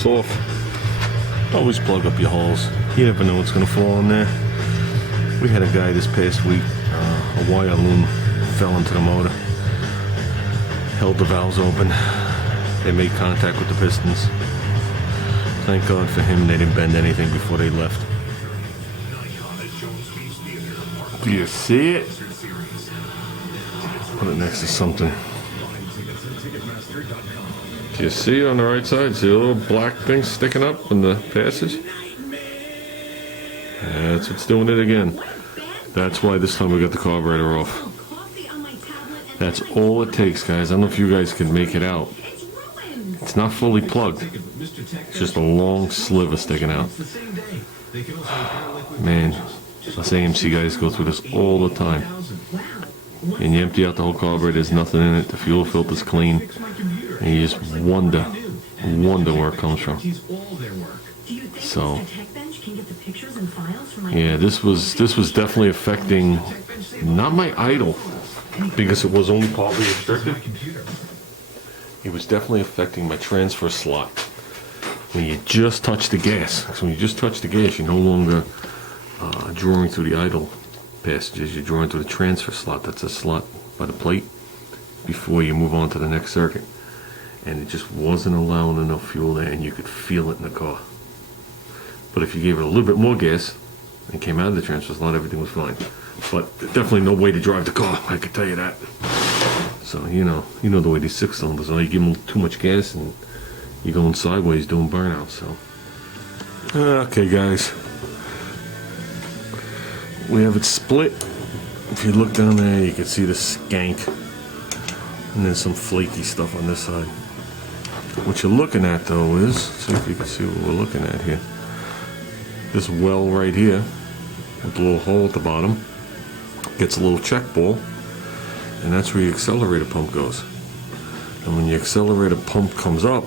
it's off. Always plug up your holes. You never know what's going to fall in there. We had a guy this past week, a wire loom fell into the motor, held the valves open. They made contact with the pistons. Thank God for him, they didn't bend anything before they left. Do you see it? Put it next to something. Do you see it on the right side? See a little black thing sticking up in the passage? That's what's doing it again. That's why this time we got the carburetor off. That's all it takes, guys. I don't know if you guys can make it out. It's not fully plugged. It's just a long sliver sticking out. Man, us AMC guys go through this all the time. And you empty out the whole carburetor, there's nothing in it. The fuel filter's clean. And you just wonder where it comes from. So, yeah, this was definitely affecting, not my idle, because it was only partly restricted. It was definitely affecting my transfer slot. When you just touch the gas, so when you just touch the gas, you're no longer drawing through the idle passages. You're drawing through the transfer slot. That's a slot by the plate before you move on to the next circuit. And it just wasn't allowing enough fuel there, and you could feel it in the car. But if you gave it a little bit more gas and came out of the transfer slot, everything was fine. But definitely no way to drive the car, I could tell you that. So you know the way these 6-cylinders are. You give them too much gas and you're going sideways doing burnout. So okay, guys, we have it split. If you look down there, you can see the skank, and then some flaky stuff on this side. What you're looking at though is, see if you can see what we're looking at here. This well right here with a little hole at the bottom gets a little check ball, and that's where your accelerator pump goes. And when your accelerator pump comes up,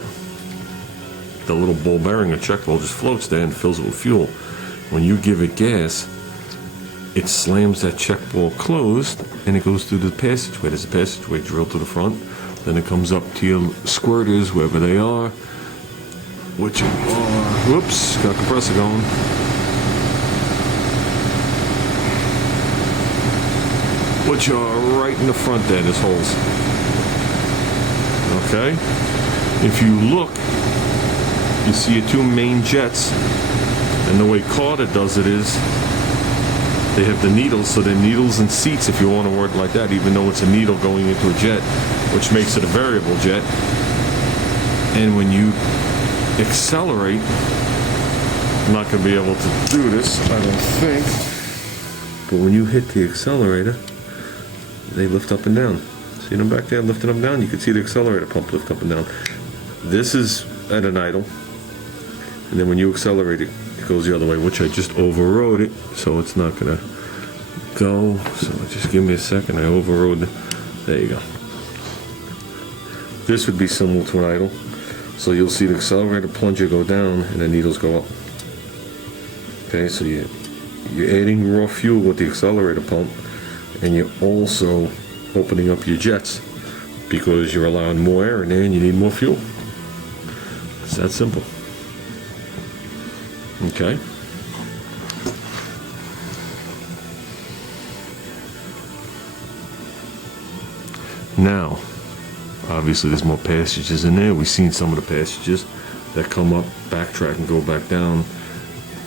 the little ball bearing or check ball just floats there and fills it with fuel. When you give it gas, it slams that check ball closed and it goes through the passageway. There's a passageway drilled to the front. Then it comes up to your squirters, wherever they are, which are, whoops, got compressor going. Which are right in the front there, there's holes. Okay? If you look, you see your two main jets, and the way Carter does it is, they have the needles, so they're needles and seats, if you want to word it like that, even though it's a needle going into a jet, which makes it a variable jet. And when you accelerate, I'm not going to be able to do this, I don't think, but when you hit the accelerator, they lift up and down. See them back there lifting up and down? You can see the accelerator pump lift up and down. This is at an idle, and then when you accelerate it, it goes the other way, which I just overrode it, so it's not gonna go. So just give me a second. I overrode it. There you go. This would be similar to an idle. So you'll see the accelerator plunger go down and the needles go up. Okay, so you're adding raw fuel with the accelerator pump, and you're also opening up your jets because you're allowing more air in there and you need more fuel. It's that simple. Okay. Now, obviously there's more passages in there. We've seen some of the passages that come up, backtrack and go back down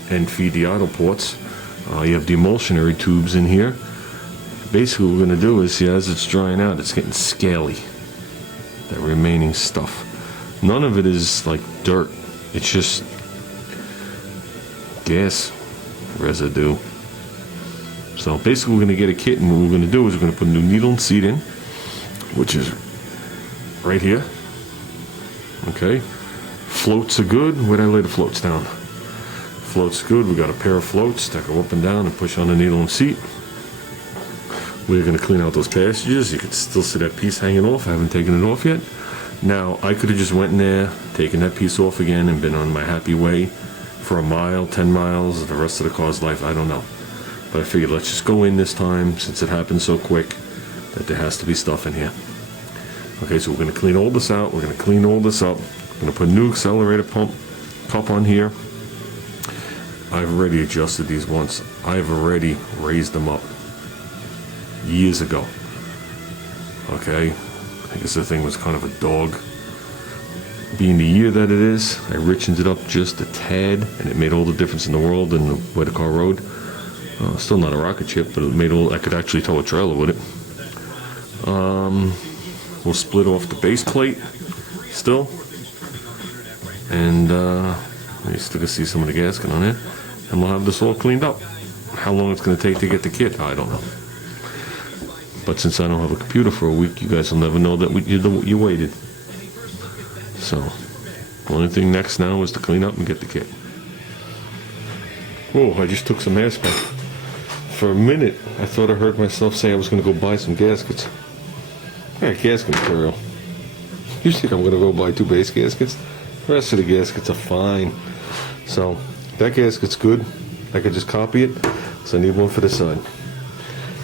and feed the idle ports. You have the emulsionary tubes in here. Basically what we're going to do is, see, as it's drying out, it's getting scaly, that remaining stuff. None of it is like dirt. It's just gas residue. So basically we're going to get a kit, and what we're going to do is we're going to put a new needle and seat in, which is right here. Okay. Floats are good. Where'd I lay the floats down? Floats good. We got a pair of floats that go up and down and push on the needle and seat. We're going to clean out those passages. You can still see that piece hanging off. I haven't taken it off yet. Now, I could have just went in there, taken that piece off again, and been on my happy way for a mile, 10 miles, the rest of the car's life, I don't know. But I figured let's just go in this time, since it happened so quick, that there has to be stuff in here. Okay, so we're going to clean all this out. We're going to clean all this up. We're going to put a new accelerator pump cup on here. I've already adjusted these once. I've already raised them up years ago. Okay, I guess the thing was kind of a dog. Being the year that it is, I richened it up just a tad, and it made all the difference in the world in the way the car rode. Still not a rocket ship, but it made all. I could actually tow a trailer with it. We'll split off the base plate still, and you still can see some of the gasket on it, and we'll have this all cleaned up. How long it's going to take to get the kit, I don't know. But since I don't have a computer for a week, you guys will never know that you waited. So, the only thing next now is to clean up and get the kit. Whoa, I just took some air spec. For a minute, I thought I heard myself say I was going to go buy some gaskets. Yeah, gasket material. You think I'm going to go buy 2 base gaskets? The rest of the gaskets are fine. So, that gasket's good. I could just copy it, so I need one for the side.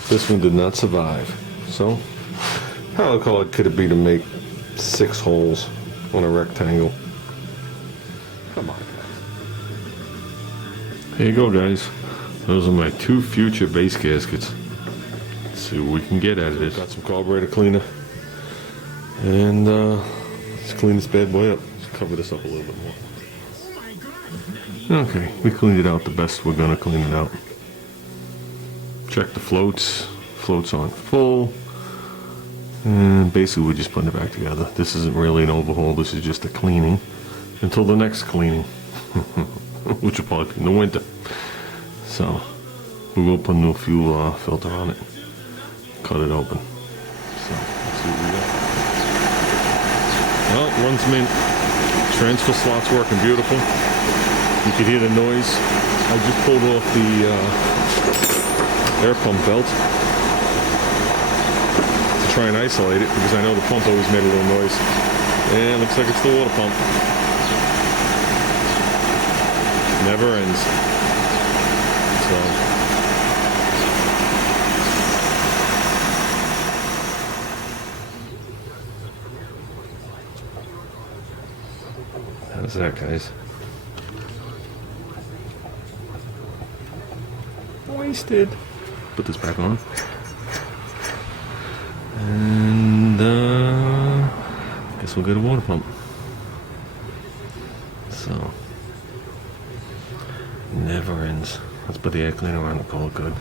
This one did not survive. So, how hard could it be to make 6 holes on a rectangle? Come on. Here you go, guys. Those are my 2 future base gaskets. Let's see what we can get out of this. Got some carburetor cleaner. And let's clean this bad boy up. Let's cover this up a little bit more. Okay, we cleaned it out the best we're gonna clean it out. Check the floats. Floats aren't full. And basically we're just putting it back together. This isn't really an overhaul, this is just a cleaning. Until the next cleaning. Which will probably be in the winter. So, we will put a new fuel filter on it. Cut it open. So, let's see what we got. Well, runs mint. Transfer slot's working beautiful. You can hear the noise. I just pulled off the air pump belt to try and isolate it because I know the pump always made a little noise. And it looks like it's the water pump. Never ends. So. How's that, guys? Wasted. Put this back on. And guess we'll get a water pump. So. Never ends. Let's put the air cleaner on and call it good.